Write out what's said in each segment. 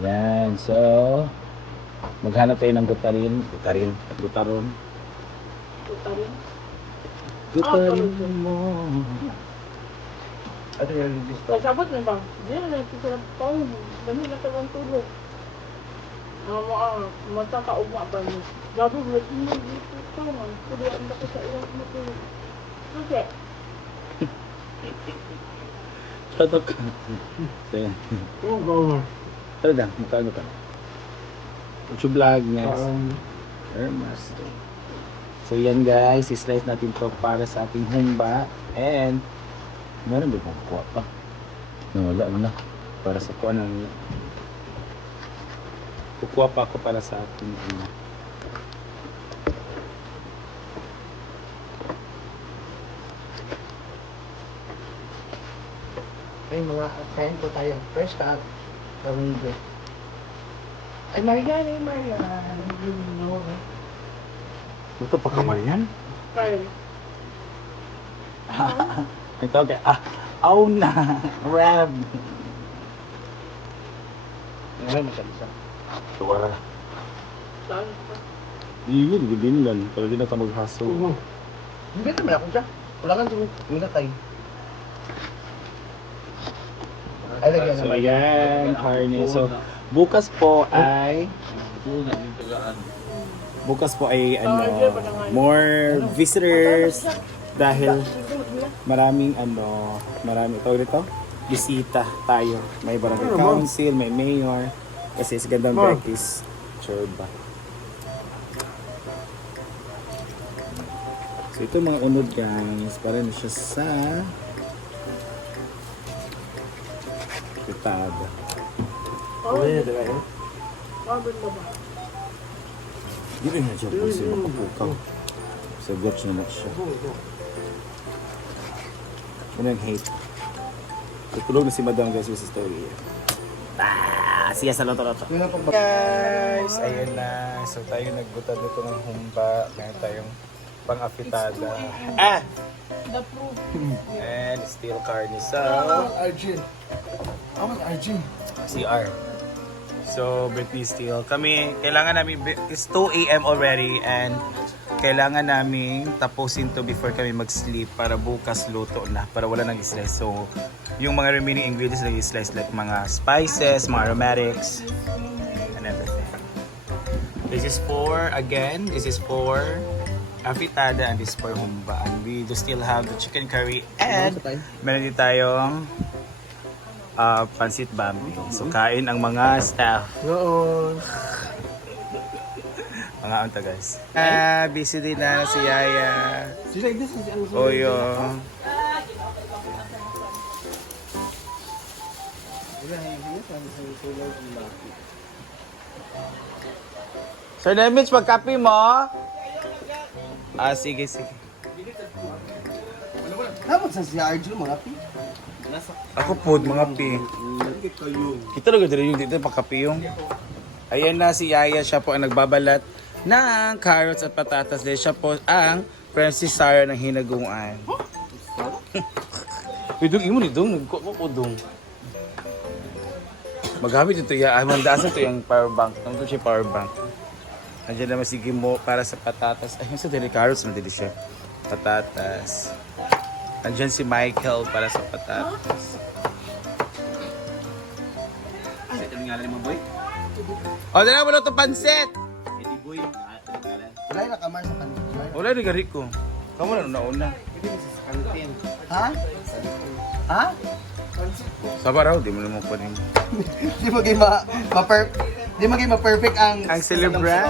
Yan, so maghanap tayo ng gutarin, gutarin, gutaron. Tutarin. Gutarin mo. Ano yan dito? Nagsabot na ba? Hindi na nagsisilap pa. Dami na tagang tulog. Ang mga mata kaugma ba niya? Gabi bulat mo dito man. Kaya ang dako sa iyong matulog. Okay. So, yan. Oo, oo. Ano na, magkano ka? Vlog, next. Hermas. So yan guys, slice natin to para sa ating humba. And, meron ba pong kuha pa? Nawala na. Para sa kuha ng... Kukuha pa ako para sa ating ano. Ay, mga kain po tayo. Fresh ka. Kamigo. Ay, Marian, ay, Marian. Eh. Ito pa kamar yan? Kyle. Ito, okay. Ah, aw na. Rab. Ano mo siya isa? Tuwa. Saan ka? Hindi, hindi din lang. Pero di na ito maghaso. Oo. Hindi naman ako siya. Wala kang tuwing. Muna tayo. Ay, lagyan So, naman. ayan, harness. So, bukas po ay... Bukas po ay ano, more visitors dahil maraming ano, maraming tawag dito, bisita tayo. May barangay council, may mayor, kasi sa gandang practice, churba. So ito mga unod guys, para na siya sa pitada. Oh, Ay, diba yun? Robin ba ba? Hindi na siya po siya makapukaw. Sa watch na na siya. Ano yung hate? Tutulog na si Madam guys sa story. Ah, siya sa loto-loto. Ang Guys, ayun na. So tayo nagbutad nito ng humba. Meron tayong pang-apitada. Ah! The proof. And steel carnisa. Arjun. Ako, Arjun. CR. So, Britney Steel. Kami, kailangan namin, it's 2 a.m. already and kailangan namin tapusin to before kami mag-sleep para bukas luto na, para wala nang slice. So, yung mga remaining ingredients na slice like mga spices, mga aromatics, and everything. This is for, again, this is for afitada and this is for humba. And we do still have the chicken curry and meron din tayong uh, pansit bambi. So kain ang mga staff. Noon. Mga anta guys. Ah, busy din na si Yaya. Oyo. Sir Nemich, magkape mo? Ah, sige, sige. Dapat sa si Arjun, mga pi. Ako po, mga pi. Kita na ganda yung dito, pagkape yung. Ayan na si Yaya, siya po ang nagbabalat ng carrots at patatas. Dahil siya po ang Francis Sarah ng hinaguan. Pwedong imo ni Dong, nagkuha ko Dong. Magamit ito ya, ay mandasa ito yung power bank. Nandun siya power bank. Nandiyan naman si Gimo para sa patatas. Ay, sa dili carrots na dili siya. Patatas. Nandiyan si Michael para sa patatas. O, dala mo na ito pansit! Wala yung nakamar sa kanila. Wala ni gari ko. Kamu na nauna. Ha? Ha? Sabar raw, di mo naman pa rin. Di maging ma, ma per, di maging ma-perfect ang Ang celebrant!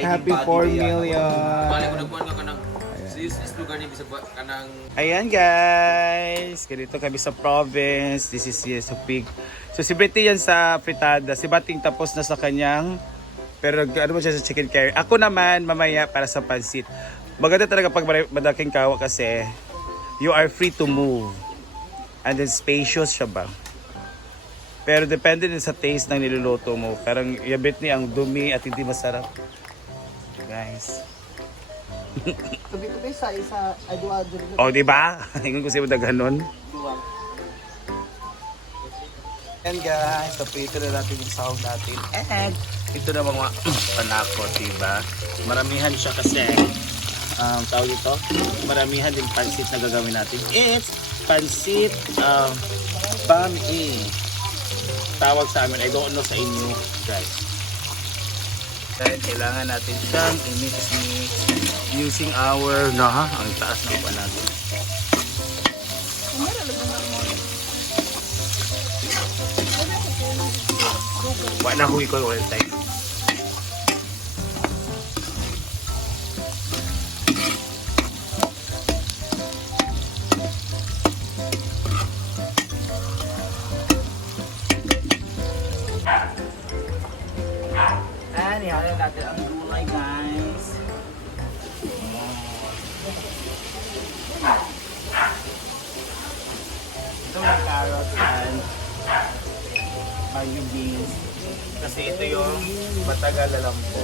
Happy 4 million! Balik ko nagkuhan ka ka ng sis is lugar ni bisag ba ka ng Ayan guys! Ganito kami sa province. This is yes, so pig. So si Britney yan sa fritada. Si Bating tapos na sa kanyang pero ano mo siya sa chicken curry. Ako naman mamaya para sa pansit. Maganda talaga pag madaking kawa kasi you are free to move. And then spacious siya ba? Pero depende din sa taste ng niluluto mo. Parang yung Britney ang dumi at hindi masarap. Guys. Sabi ko kayo sa isa, adu-adu rin. O, di ba? Ingon ko siya mo na ganun. And guys, so ito na natin yung sahog natin. And ito na mga panako, diba? Maramihan siya kasi um, tawag ito, maramihan din pansit na gagawin natin. It's pansit um, bami. Tawag sa amin, I don't know sa inyo guys. Dahil kailangan natin siyang i-mix-mix using our, na ha, ang taas ng pa natin. Wala huy ko time. And yung beans. Kasi ito yung matagal na lang po.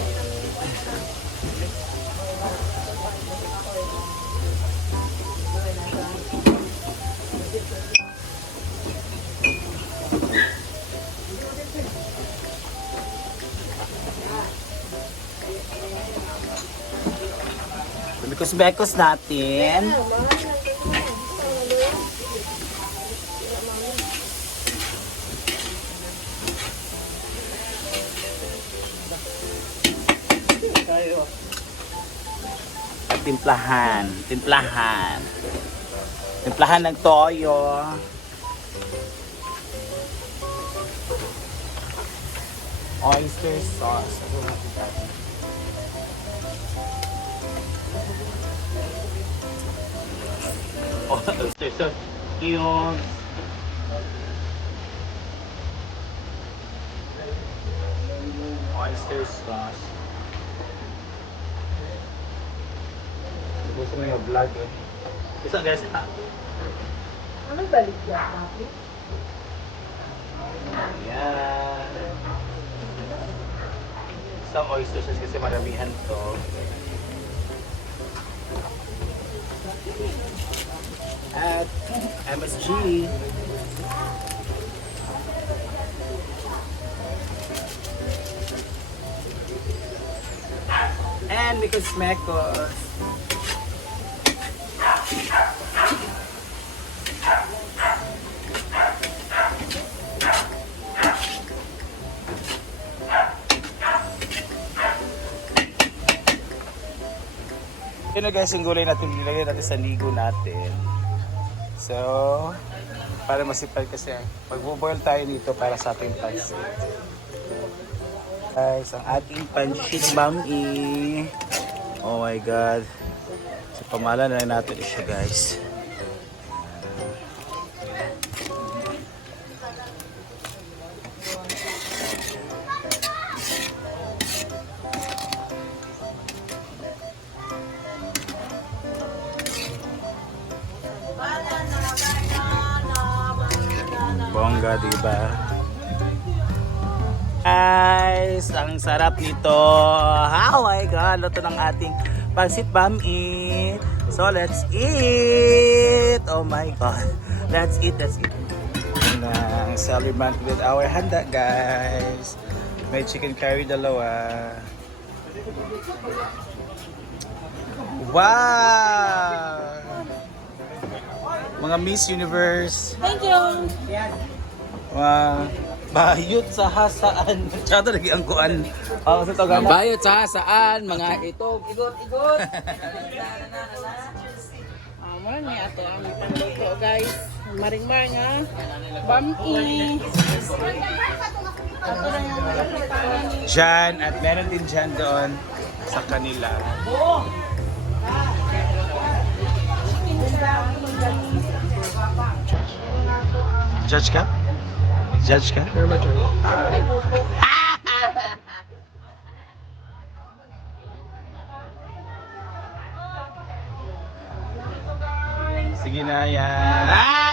Bekos-bekos natin. At timplahan. Timplahan. Timplahan ng toyo. Oyster sauce. Oyster sauce. Yung oyster sauce. Gusto mo yung vlog eh. Isa guys ha. Anong balik yan, papi? Ayan. Sa oyster sauce kasi maramihan to. At MSG. And because Mekos. Yun na guys, yung gulay natin, nilagay natin sa ligo natin. So, para masipal kasi, magbo-boil tayo dito para sa ating pansit. Guys, ang ating pansit mami. Oh my God. So, pamala na natin siya guys. Bongga, di ba? Guys, ang sarap nito. Oh my God, luto ng ating pansit bami. So, let's eat. Oh my God. Let's eat, let's eat. Ang celebrant with our handa, guys. May chicken curry dalawa. Wow! Mga Miss Universe. Thank you! Wow. Bayot sa hasaan. Tsada lagi ang kuan. Oh, sa to gana. Bayot sa saan mga itog. Igot, igot. Ah, mo ni ato ang pangluto guys. Maring-mar nga. Bami. Jan at meron din Jan doon sa kanila. Judge ka? Judge ka? Sige na yan.